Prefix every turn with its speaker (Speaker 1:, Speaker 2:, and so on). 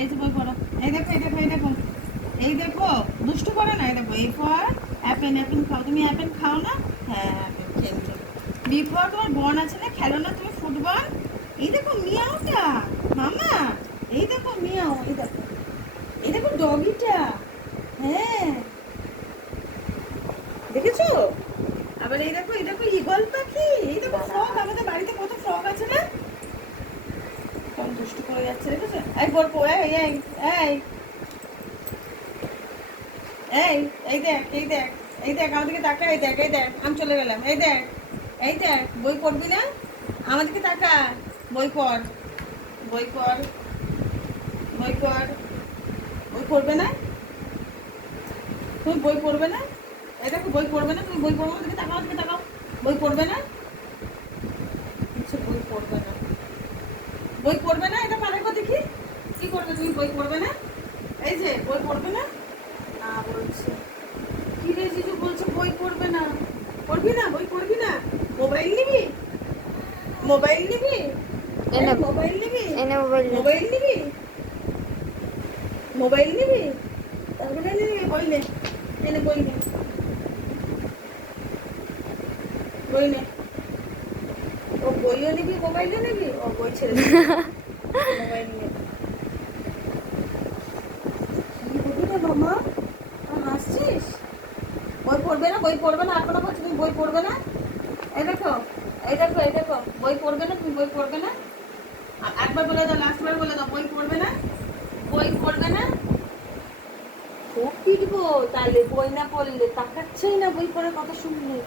Speaker 1: এই যে বই পড়ো। এই দেখো এই দেখো এই দেখো। এই দেখো, দুষ্টু করে না, এই দেখো। এই ফর অ্যাপেন অ্যাপেন খাও। তুমি অ্যাপেন খাও না? হ্যাঁ অ্যাপেন খেলছো বি তোমার বোন আছে না? খেলো না তুমি ফুটবল? এই দেখো মিয়াওটা মামা, এই দেখো মিয়াও এই দেখো। এই দেখো, ডগিটা। হ্যাঁ। দেখেছ? আবার এই দেখো এই দেখো, ইগল পাখি। এই দেখো ফ্রক আমাদের বাড়িতে কত ফ্রক আছে না কেমন যাচ্ছে এই এই এই এই। দেখ এই দেখ এই দেখ আমাদেরকে তাকা এই দেখ এই দেখ, আমি চলে গেলাম, এই দেখ এই দেখ, বই পড়বি না? আমাদেরকে তাকা বই পড় বই পড় বই পড়, বই পড়বে না? তুমি বই পড়বে না? এই দেখো, বই পড়বে না? তুমি বই পড়ব দিকে তাকাও দিকে তাকাও। বই পড়বে না? আচ্ছা বই পড়বে না। বই পড়বে না এটা পারে কো দেখি কি করবে তুমি বই পড়বে না? এই যে বই পড়বে না? না বলছে। কি রে জিজু বলছে বই পড়বে না? পড়বি না? বই পড়বি না? মোবাইল নিবি? মোবাইল নিবি?
Speaker 2: এনে
Speaker 1: মোবাইল নিবি?
Speaker 2: এনে মোবাইল।
Speaker 1: মোবাইল নিবি? মোবাইল নিবি? তারপরে নিবি বই নে। এনে বই নে। বই নে। ও বইও নিবি মোবাইলও নিবি? ও বই ছেড়ে। মোবাইল নিয়ে। আর বই পড়বে না, বই পড়বে না এখনও বলছি, তুমি বই পড়বে না? এই দেখো এই দেখো এই দেখো, বই পড়বে না, তুমি বই পড়বে না? একবার বলে দাও লাস্ট বার বলে দাও, বই পড়বে না? বই পড়বে না? খুব পিটবো তাহলে বই না পড়লে তাকাচ্ছেই না বই পড়ার কথা শুনলে?